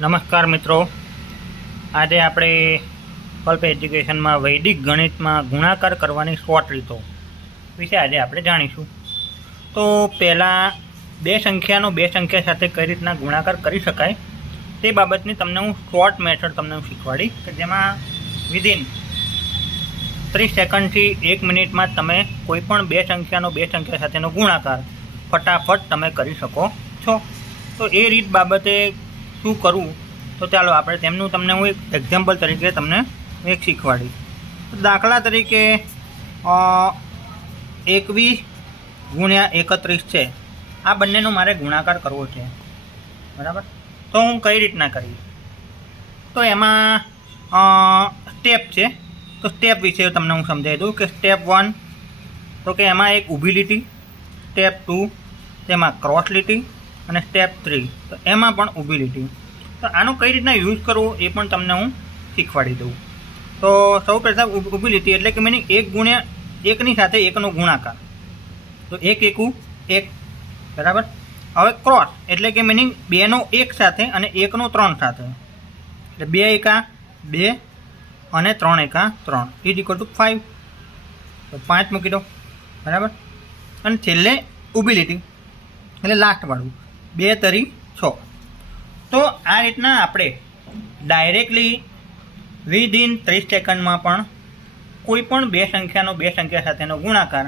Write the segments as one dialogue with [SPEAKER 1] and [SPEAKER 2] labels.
[SPEAKER 1] નમસ્કાર મિત્રો. આજે આપણે પલ્પ એજ્યુકેશનમાં વૈદિક ગણિતમાં ગુણાકાર કરવાની શોર્ટ રીતો વિશે આજે આપણે જાણીશું. તો પહેલાં બે સંખ્યાનો બે સંખ્યા સાથે કઈ રીતના ગુણાકાર કરી શકાય તે બાબતની તમને હું શોર્ટ મેથડ તમને હું શીખવાડી કે જેમાં વિધિન ત્રીસ સેકન્ડથી એક મિનિટમાં તમે કોઈ પણ બે સંખ્યાનો બે સંખ્યા સાથેનો ગુણાકાર ફટાફટ તમે કરી શકો છો. તો એ રીત બાબતે શું કરવું? તો ચાલો આપણે તેમનું તમને હું એક એક્ઝામ્પલ તરીકે તમને એક શીખવાડીશ. દાખલા તરીકે એકવીસ ગુણ્યા એકત્રીસ છે. આ બંનેનો મારે ગુણાકાર કરવો છે. બરાબર? તો હું કઈ રીતના કરીશ? તો એમાં સ્ટેપ છે. તો સ્ટેપ વિશે તમને હું સમજાવી દઉં કે સ્ટેપ વન તો કે એમાં એક ઊભી લીટી સ્ટેપ ટુ તેમાં ક્રોસ લીટી અને સ્ટેપ થ્રી તો એમાં પણ ઊભી લીટી તો આનો કઈ રીતના યુઝ કરવો એ પણ તમને હું શીખવાડી દઉં. તો સૌ પ્રથમ ઊભી લીટી એટલે કે મેની એક ગુણ્યા એકની સાથે એકનો ગુણાકાર. તો એક એકું એક. બરાબર? હવે ક્રોસ એટલે કે મિનિંગ બેનો એક સાથે અને એકનો ત્રણ સાથે. એટલે બે એકા બે અને ત્રણ એકા ત્રણ. ઇઝ ઇક્વલ ટુ ફાઇવ તો પાંચ મૂકી દો બરાબર? અને છેલ્લે ઊભી લીટી એટલે લાસ્ટવાળું બે તરી છ. તો આ રીતના આપણે ડાયરેક્ટલી વિધિન ત્રીસ સેકન્ડમાં પણ કોઈ પણ બે સંખ્યાનો બે સંખ્યા સાથેનો ગુણાકાર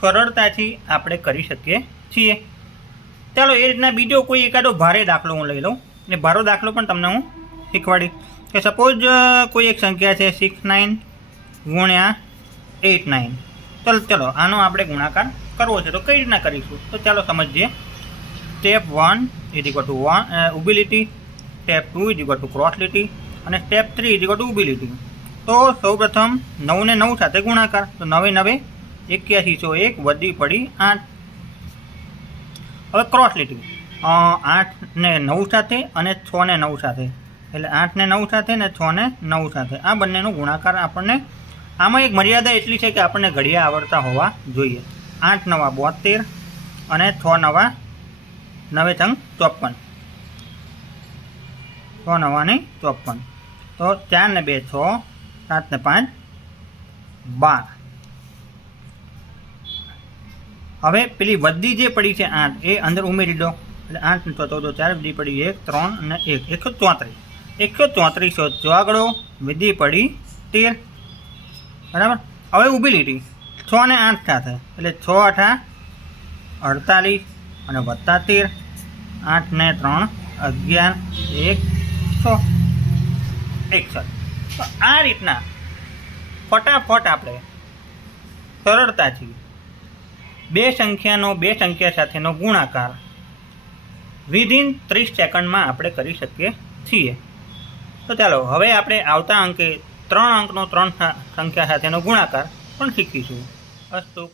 [SPEAKER 1] સરળતાથી આપણે કરી શકીએ છીએ. ચાલો એ રીતના બીજો કોઈ એકાદો ભારે દાખલો હું લઈ લઉં ને ભારો દાખલો પણ તમને હું શીખવાડી. કે સપોઝ કોઈ એક સંખ્યા છે સિક્સ નાઇન ગુણ્યા એટ નાઇન ચાલો, ચલો, આનો આપણે ગુણાકાર કરવો છે તો કઈ રીતના કરીશું? તો ચાલો સમજીએ. Step one is equal to one ઊભી લીટી step two is equal to cross લીટી અને step three is equal to ઊભી તો સૌપ્રથમ નવને નવ સાથે ગુણાકાર. તો નવે નવે એક્યાસીસો એક વધી પડી આઠ. હવે ક્રોસ લીટી આઠ ને નવ સાથે અને છ ને નવ સાથે. એટલે આઠ ને નવ સાથે ને છ ને નવ સાથે. આ બંનેનો ગુણાકાર આપણને આમાં એક મર્યાદા એટલી છે કે આપણને ઘડિયા આવડતા હોવા જોઈએ. આઠ નવા બોતેર અને છ નવા નવે તંગ ચોપન. છ નવાની ચોપન. તો ચાર ને બે છ, સાત ને પાંચ, બાર. હવે પેલી વધી જે પડી છે આઠ, એ અંદર ઉમેરી દો. એટલે આઠ ને છ ચાર, વધી પડી એક, ત્રણ અને એક. એકસો ચોત્રીસ. એકસો ચોત્રીસો ચોગડો વિધિ પડી તેર. બરાબર? હવે ઊભી લીટી. છ ને આઠ સાથે. એટલે છ અઠા અડતાલીસ. અને વત્તા તેર, આઠ ને ત્રણ, અગિયાર, એક, છ, એકસઠ. તો આ રીતના ફટાફટ આપણે સરળતાથી બે સંખ્યાનો, બે સંખ્યા સાથેનો ગુણાકાર વિધિન ત્રીસ સેકન્ડમાં આપણે કરી શકીએ છીએ. તો ચાલો, હવે આપણે આવતા અંકે ત્રણ અંકનો ત્રણ સંખ્યા સાથેનો ગુણાકાર પણ શીખીશું. અસ્તુ.